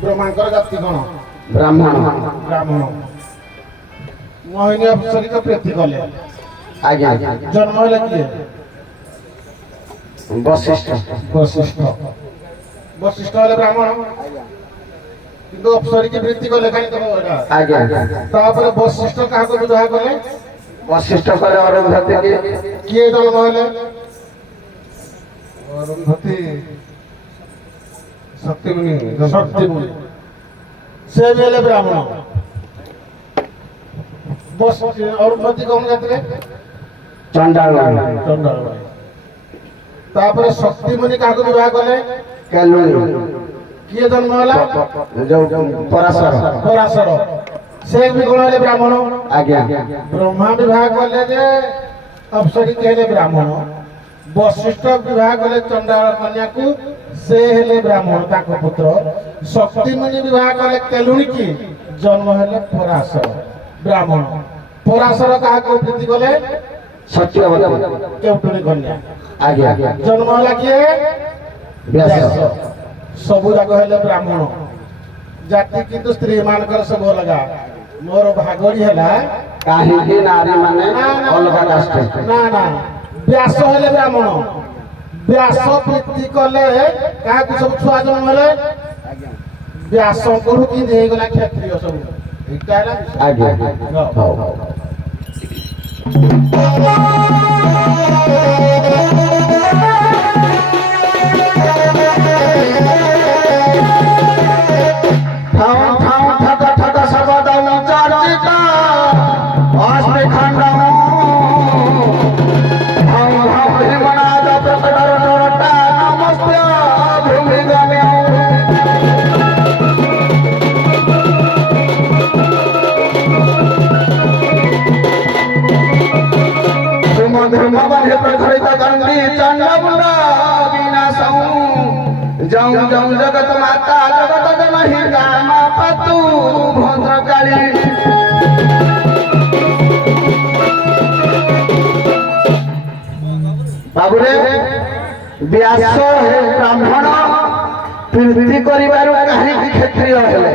ब्रह्मांकर जाति कौन ब्राह्मण ब्राह्मण मोहिनी अप्सरी को प्रीति कले आज्ञा जन्म है किए वशिष्ठ वशिष्ठ वशिष्ठ वाले ब्राह्मण किंतु अप्सरी की प्रीति कले खाली तो आज्ञा तापर वशिष्ठ कहा को विवाह कले वशिष्ठ करे अरुंधति की किए जन्म है अरुंधति शक्ति मुनि से बेले ब्राह्मण बस अरुंधति कौन जाते चंडाल चंडाल तापर शक्ति मुनि काको विवाह कले केलुनी किए जन्म होला जो पराशर पराशर से भी कोन हले ब्राह्मण आज्ञा ब्रह्मा विवाह कले जे अप्सरी कहले ब्राह्मण वशिष्ठ विवाह कले चंडाल कन्या को से हेले ब्राह्मण ताको पुत्र शक्ति मुनि विवाह कले केलुनी की जन्म हेले पराशर ब्राह्मण पराशर कहा को प्रीति कले सत्यवती केउटुनी कन्या आज्ञा जन्म होला किए व्यास सबु जाक हेले ब्राह्मण जाति किंतु स्त्री मानकर सब अलगा मोर भागरी हला काहे नारी माने अलगा कास्ट ना ना व्यास हेले ब्राह्मण व्यास प्रीति कले काहा को सब छुआ जन्म हेले व्यास को कि दे गला क्षत्रिय सब एटा हला आज्ञा हां जौ जगत माता जगत जनही गामा पतु भद्रकाली बाबुरे व्यास ब्राह्मण प्रीति करिबारु काहे क्षत्रिय हेले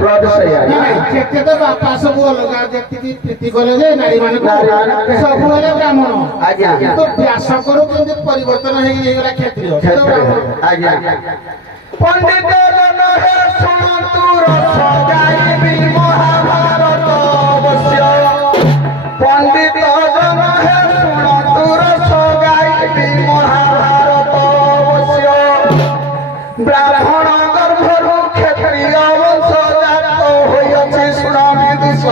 प्रदशया केते तो बापा सब अलगा व्यक्ति की प्रीति करे जे नारी माने सब हेले ब्राह्मण आज्ञा तो व्यास करू केंदि परिवर्तन हे गला क्षत्रिय आज्ञा पंडित जन हे सुनतु रस गाइबी महाभारत अवश्य पंडित जन हे सुनतु रस गाइबी महाभारत अवश्य ब्राह्मण गर्भरु क्षत्रिय वंश जात होइछि सुनामी दिश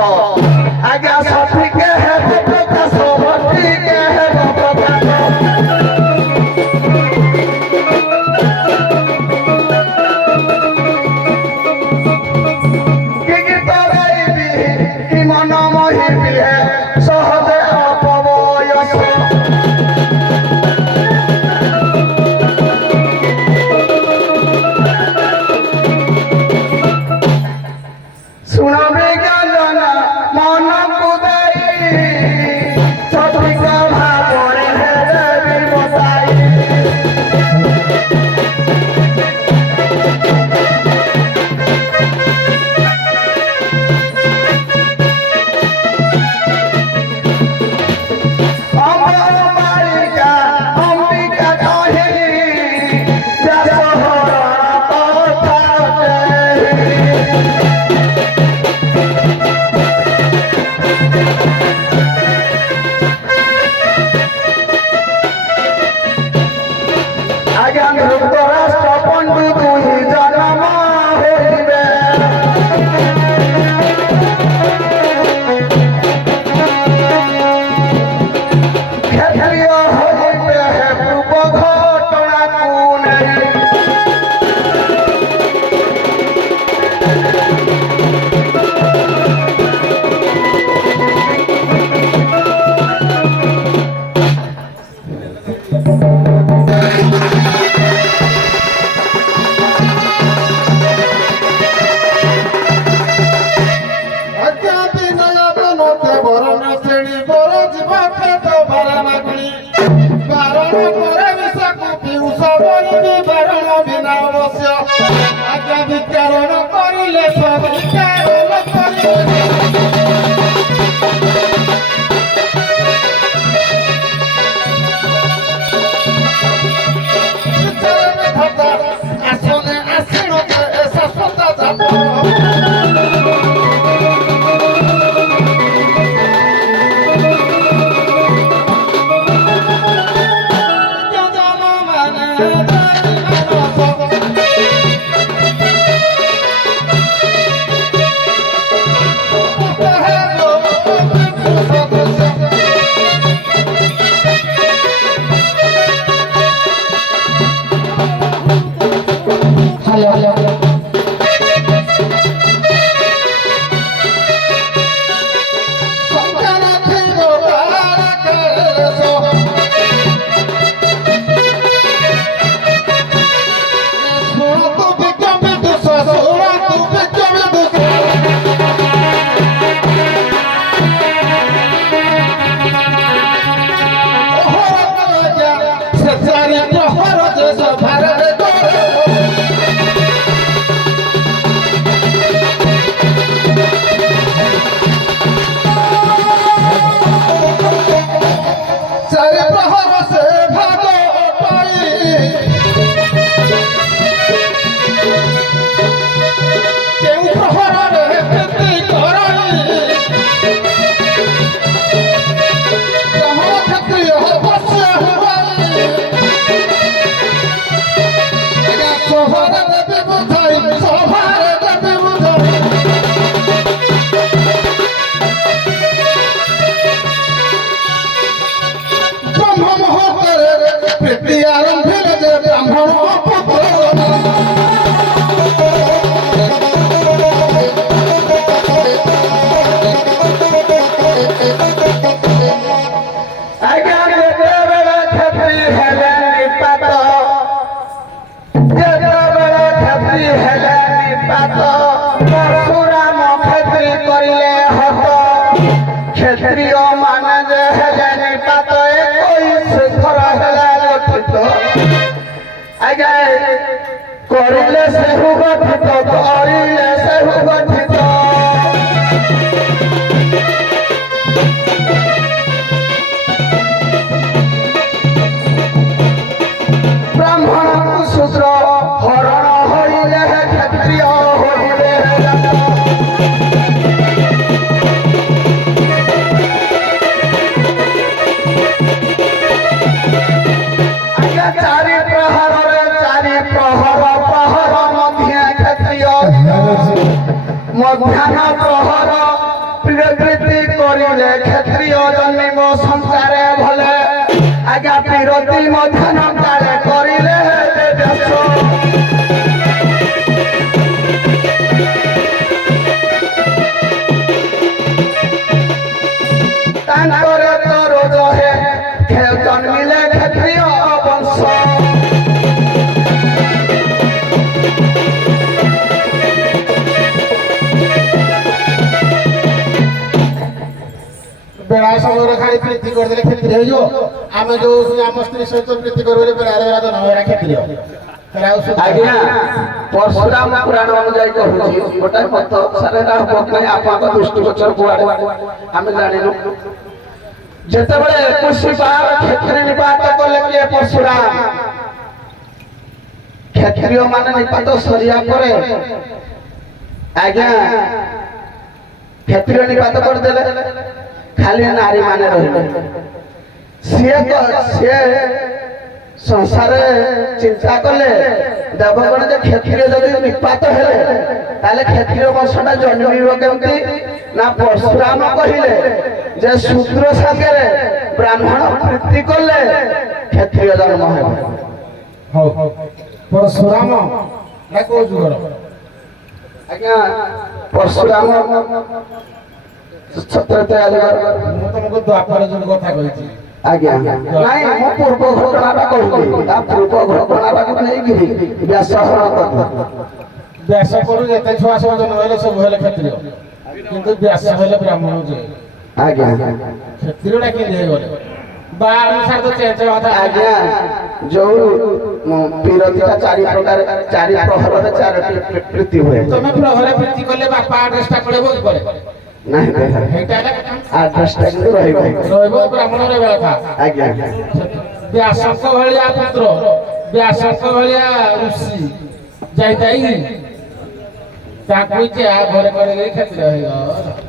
आज्ञा सठिक हे प्रकाश भक्ति के हे प्रकाश Baron, ସଂସ୍କାର କରିଲେ আসনে আসিণতে শাশ্বত যাব ক্ষেত্রীয় মানে যে হেলে নিপাত 21 ঘর হেলা গঠিত আগে করিলে সেহু গঠিত করিলে সেহু গঠিত ব্রাহ্মণ শূদ্র হরণ হইলে ক্ষত্রিয় হইলে চারি প্রহরে চারি প্রহর প্রহর মধ্যে ক্ষত্রিয় ମଧ୍ୟାହ୍ନ ପ୍ରହର ପ୍ରିୟପ୍ରୀତି କରିଲେ କ୍ଷତ୍ରିୟ ଜନ୍ମିବ ସଂସାରେ ଭଲେ ଆଜ୍ଞା ବିରତି ମଧ୍ୟାହ୍ନ କାଳେ କରିଲେ ଦେଶ ତାଙ୍କରେ ତ ରୋଜ ହେ ଜନ୍ମିଲେ କ୍ଷତ୍ରିୟ ବଂଶ বেড়া সময় খালি প্রীতি করদেলে ক্ষেত্রীয় হয়ে যাব আমি যে আম স্ত্রী সহিত প্রীতি করবো বেড়ারে বেড়া তো নয় ক্ষেত্রীয় আজ্ঞা পরশুরাম পুরাণ অনুযায়ী কହୁଛି গোটাଏ পথ সারেটা হব নাই আপনাଙ୍କ দୃଷ୍ଟି ଗୋଚର କୁଆଡେ ଆମେ ଜାଣିଲୁ ଯେତେବେଳେ 21 ବାର କ୍ଷେତ୍ରୀ ନିପାତ କଲେ କିଏ ପରଶୁରାମ କ୍ଷତ୍ରିୟ ମାନେ ନିପାତ ସରିବା ପରେ ଆଜ୍ଞା କ୍ଷତ୍ରିୟ ନିପାତ କରିଦେଲେ ଖାଲି ନାରୀ ମାନେ ରହିଲେ ସିଏ ସଂସାରେ ଚିନ୍ତା କଲେ ଦେବଗଣ ଯେ କ୍ଷତ୍ରିୟ ଯଦି ନିପାତ ହେଲେ ତାହେଲେ କ୍ଷତ୍ରିୟ ବଂଶଟା ଜନ୍ମିବ କେମିତି ନା ପରଶୁରାମ କହିଲେ ଯେ ଶୂଦ୍ର ସାଙ୍ଗରେ ବ୍ରାହ୍ମଣ ପ୍ରୀତି କଲେ କ୍ଷତ୍ରିୟ ଜନ୍ମ ହେବ ହଉ ପରଶୁରାମ ନା କୋଉ ଯୁଗର ଆଜ୍ଞା ପରଶୁରାମ ସତ୍ୟତା ମୁଁ ତମକୁ ଦ୍ୱାପର ଯୁଗ କଥା କହିଛି ଆଜ୍ଞା ନାଇଁ ମୁଁ ପୂର୍ବ ଘଟଣାଟା କହୁଛି ତା ପୂର୍ବ ଘଟଣାଟାକୁ ନେଇକିରି ବ୍ୟାସହରଣ କରିବ ବ୍ୟାସ କରୁ ଯେତେ ଛୁଆ ସବୁ ଜନ୍ମ ହେଲେ ସବୁ ହେଲେ କ୍ଷତ୍ରିୟ କିନ୍ତୁ ବ୍ୟାସ ହେଲେ ବ୍ରାହ୍ମଣ ଯେ ଆଜ୍ଞା କ୍ଷତ୍ରିୟଟା କେମିତି ହେଇଗଲେ ବା ଅନୁସାରେ ତ ଚେଞ୍ଜ କଥା ଆଜ୍ଞା ଯୋଉ ପିରତିଟା ଚାରି ପ୍ରକାର ଚାରି ପ୍ରହରରେ ଚାରୋଟି ପ୍ରୀତି ହୁଏ ତମେ ପ୍ରହରେ ପ୍ରୀତି କଲେ ବାପା ଆଡ୍ରେସଟା ପଳେଇବ କି ପରେ ନାହିଁ ହେଇଟା ହେଲା କଥା ଆଡ୍ରେସଟା କିନ୍ତୁ ରହିବ ରହିବ ବ୍ରାହ୍ମଣ ରହିବା କଥା ଆଜ୍ଞା ବ୍ୟାସଙ୍କ ଭଳିଆ ପୁତ୍ର ବ୍ୟାସଙ୍କ ଭଳିଆ ଋଷି ଯାଇତାଇ ତାଙ୍କୁ ଯା ଘରେ କରି କ୍ଷେତ୍ର ହେଇଗଲା